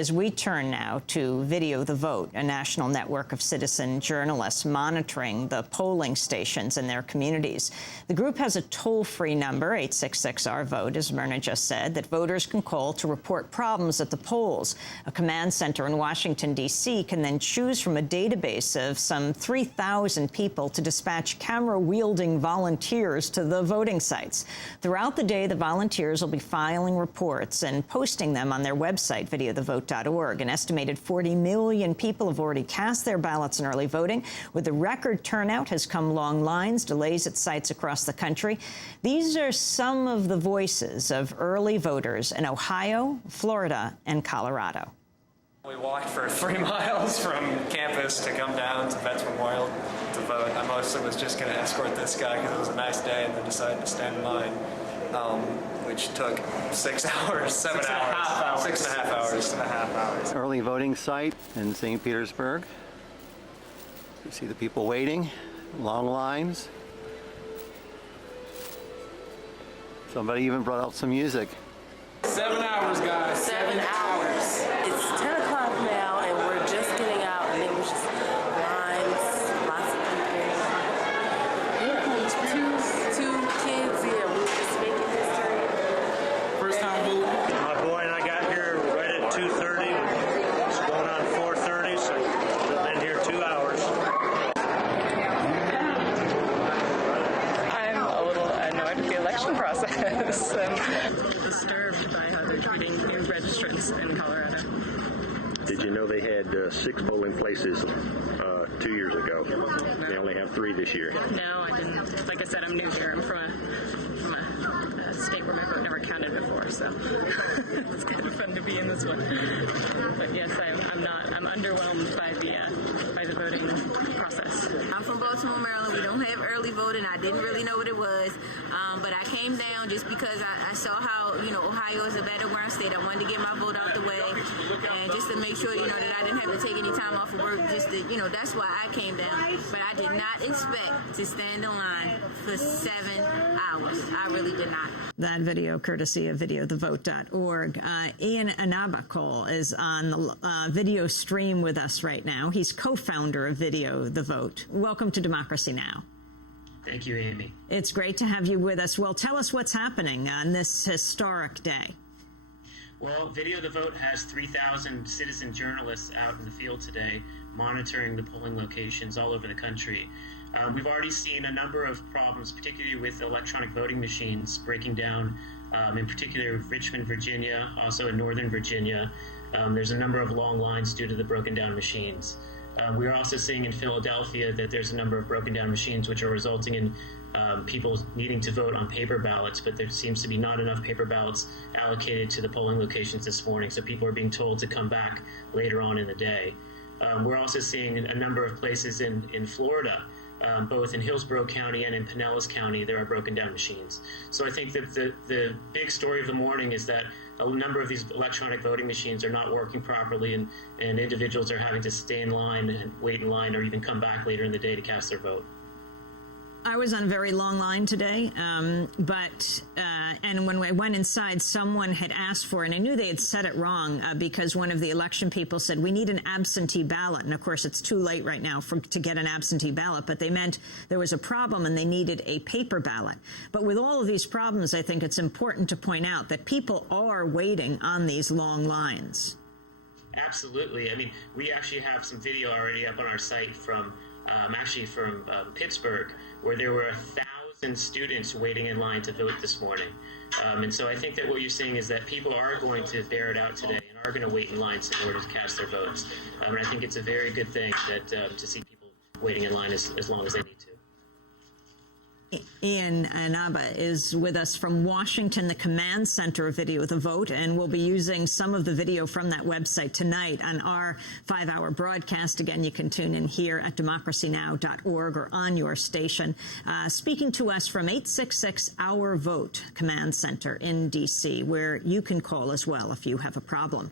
As we turn now to Video the Vote, a national network of citizen journalists monitoring the polling stations in their communities. The group has a toll-free number, 866-RVOTE, as Myrna just said, that voters can call to report problems at the polls. A command center in Washington, D.C. can then choose from a database of some 3,000 people to dispatch camera-wielding volunteers to the voting sites. Throughout the day, the volunteers will be filing reports and posting them on their website, videothevote.org. An estimated 40 million people have already cast their ballots in early voting. With the record turnout has come long lines, delays at sites across the country. These are some of the voices of early voters in Ohio, Florida, and Colorado. We walked for 3 miles from campus to come down to Vets Memorial to vote. I mostly was just going to escort this guy because it was a nice day, and then decided to stand in line. Which took 6 hours, 7 hours. 6.5 hours. 6.5 hours. Early voting site in St. Petersburg. You see the people waiting, long lines. Somebody even brought out some music. 7 hours, guys. 7 hours. It's 10 o'clock now, and we're just getting out, and it was just lines, lots of people. Two kids here. We were just making history. First time voting. My boy and I got here right at 2:30. It's going on 4:30, so we've been here 2 hours. I'm a little annoyed with the election process. I'm a little disturbed by how they're treating new registrants in Colorado. Did you know they had 6 polling places 2 years ago? No. They only have 3 this year. No, I didn't. Like I said, I'm new here. I'm from a state where my vote never counted before, so it's kind of fun to be in this one. But yes, I'm underwhelmed by the voting process. I'm from Baltimore, Maryland. We don't have early voting. I didn't really know what it was, but I came down just because I saw how, Ohio is a battleground state. I wanted to get my vote out the way, and just to make sure, that I didn't have to take any time off of work. Just to, that's why I came down. But I did not expect to stand in line for 7 hours. I really did not. That video courtesy of videothevote.org. Ian Anabakol is on the video stream with us right now. He's co-founder of Video the Vote. Welcome to Democracy Now! Thank you, Amy. It's great to have you with us. Well, tell us what's happening on this historic day. Well, Video the Vote has 3,000 citizen journalists out in the field today monitoring the polling locations all over the country. We've already seen a number of problems, particularly with electronic voting machines breaking down, in particular Richmond, Virginia, also in Northern Virginia. There's a number of long lines due to the broken down machines. We're also seeing in Philadelphia that there's a number of broken down machines which are resulting in people needing to vote on paper ballots, but there seems to be not enough paper ballots allocated to the polling locations this morning, so people are being told to come back later on in the day. We're also seeing a number of places in Florida, both in Hillsborough County and in Pinellas County, there are broken down machines. So I think that the big story of the morning is that a number of these electronic voting machines are not working properly, and individuals are having to stay in line and wait in line or even come back later in the day to cast their vote. I was on a very long line today, and when I went inside, someone had asked for, and I knew they had said it wrong because one of the election people said, we need an absentee ballot. And of course, it's too late right now to get an absentee ballot, but they meant there was a problem and they needed a paper ballot. But with all of these problems, I think it's important to point out that people are waiting on these long lines. Absolutely. I mean, we actually have some video already up on our site from Pittsburgh, where there were 1,000 students waiting in line to vote this morning. And so I think that what you're seeing is that people are going to bear it out today and are going to wait in lines in order to cast their votes. And I think it's a very good thing that to see people waiting in line as long as they need to. Ian Anaba is with us from Washington, the command center of Video the Vote, and we'll be using some of the video from that website tonight on our 5-hour broadcast. Again, you can tune in here at democracynow.org or on your station. Speaking to us from 866-OUR-VOTE Command Center in D.C., where you can call as well if you have a problem.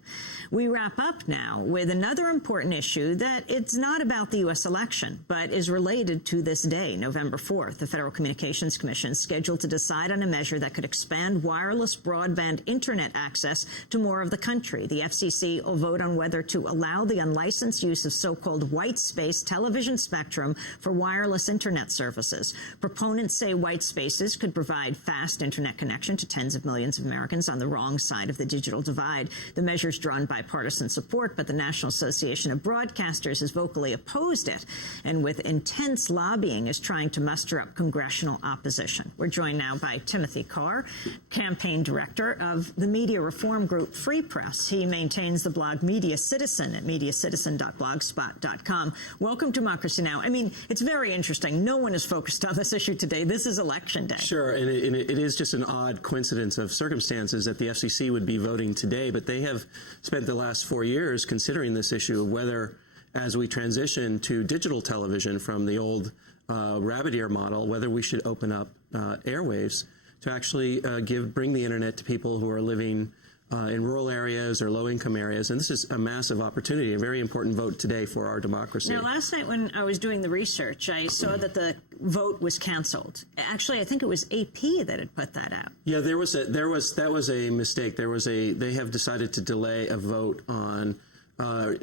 We wrap up now with another important issue that it's not about the U.S. election, but is related to this day, November 4th, the Federal Communications Communications Commission scheduled to decide on a measure that could expand wireless broadband internet access to more of the country. The FCC will vote on whether to allow the unlicensed use of so-called white-space television spectrum for wireless internet services. Proponents say WhiteSpaces could provide fast internet connection to tens of millions of Americans on the wrong side of the digital divide. The measure's drawn bipartisan support, but the National Association of Broadcasters has vocally opposed it, and with intense lobbying is trying to muster up congressional opposition. We're joined now by Timothy Carr, campaign director of the media reform group Free Press. He maintains the blog Media Citizen at mediacitizen.blogspot.com. Welcome to Democracy Now! I mean, it's very interesting. No one is focused on this issue today. This is Election Day. Sure, and it is just an odd coincidence of circumstances that the FCC would be voting today, but they have spent the last 4 years considering this issue of whether, as we transition to digital television from the old rabbit ear model, whether we should open up airwaves to actually bring the internet to people who are living in rural areas or low-income areas. And this is a massive opportunity, a very important vote today for our democracy. Now, last night when I was doing the research, I saw that the vote was canceled. Actually, I think it was AP that had put that out. Yeah, that was a mistake. They have decided to delay a vote on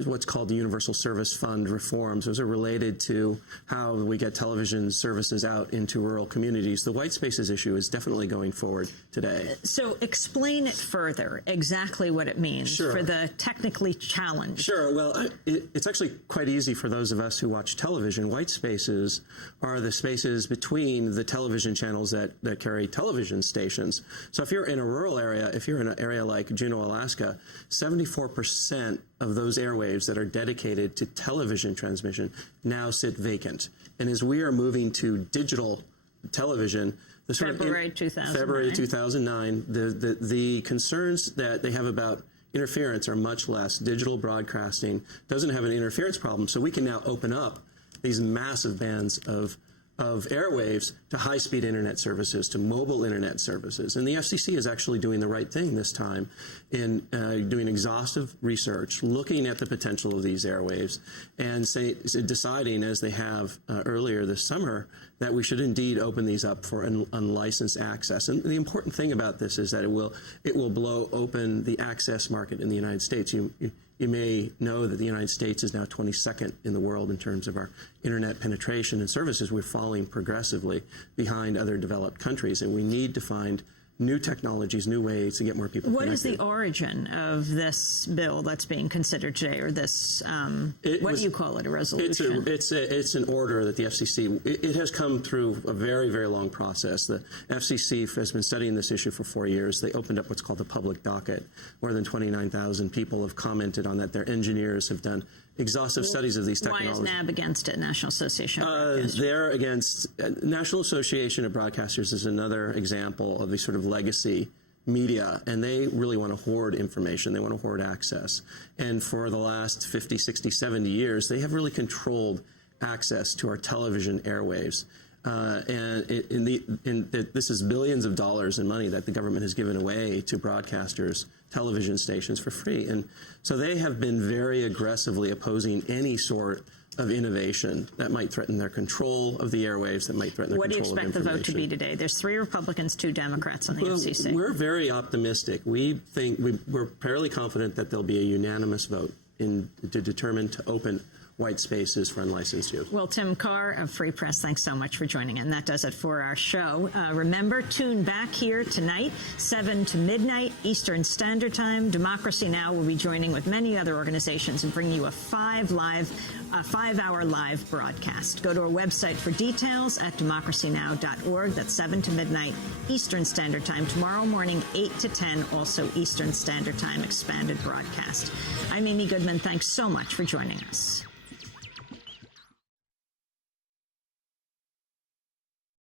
what's called the Universal Service Fund reforms. Those are related to how we get television services out into rural communities. The WhiteSpaces issue is definitely going forward today. So explain it further, exactly what it means for the technically challenged. Sure. Well, it's actually quite easy for those of us who watch television. WhiteSpaces are the spaces between the television channels that carry television stations. So if you're in a rural area, if you're in an area like Juneau, Alaska, 74% of those airwaves that are dedicated to television transmission now sit vacant. And as we are moving to digital television, February 2009, the concerns that they have about interference are much less. Digital broadcasting doesn't have an interference problem, so we can now open up these massive bands of airwaves to high-speed internet services, to mobile internet services. And the FCC is actually doing the right thing this time in doing exhaustive research, looking at the potential of these airwaves, and deciding, as they have earlier this summer, that we should indeed open these up for unlicensed access. And the important thing about this is that it will blow open the access market in the United States. You may know that the United States is now 22nd in the world in terms of our internet penetration and services. We're falling progressively behind other developed countries, and we need to find new technologies, new ways to get more people connected. What is the origin of this bill that's being considered today, or this, what do you call it, a resolution? It's an order that the FCC, it has come through a very, very long process. The FCC has been studying this issue for 4 years. They opened up what's called the public docket. More than 29,000 people have commented on that. Their engineers have done exhaustive studies of these technologies. Why is NAB against it, National Association of Broadcasters? They're against, National Association of Broadcasters is another example of the sort of legacy media, and they really want to hoard information. They want to hoard access. And for the last 50, 60, 70 years, they have really controlled access to our television airwaves. This is billions of dollars in money that the government has given away to broadcasters, television stations for free. And so they have been very aggressively opposing any sort of innovation that might threaten their control of the airwaves, that might threaten their control of information. What do you expect the vote to be today? There's 3 Republicans, 2 Democrats on the FCC. We're very optimistic. We think we're fairly confident that there'll be a unanimous vote to determine to open WhiteSpaces for unlicensed use. Well, Tim Carr of Free Press, thanks so much for joining, and that does it for our show. Remember, tune back here tonight, 7 to midnight Eastern Standard Time. Democracy Now! Will be joining with many other organizations and bring you a 5-hour live broadcast. Go to our website for details at democracynow.org. That's 7 to midnight Eastern Standard Time. Tomorrow morning, 8 to 10, also Eastern Standard Time, expanded broadcast. I'm Amy Goodman. Thanks so much for joining us.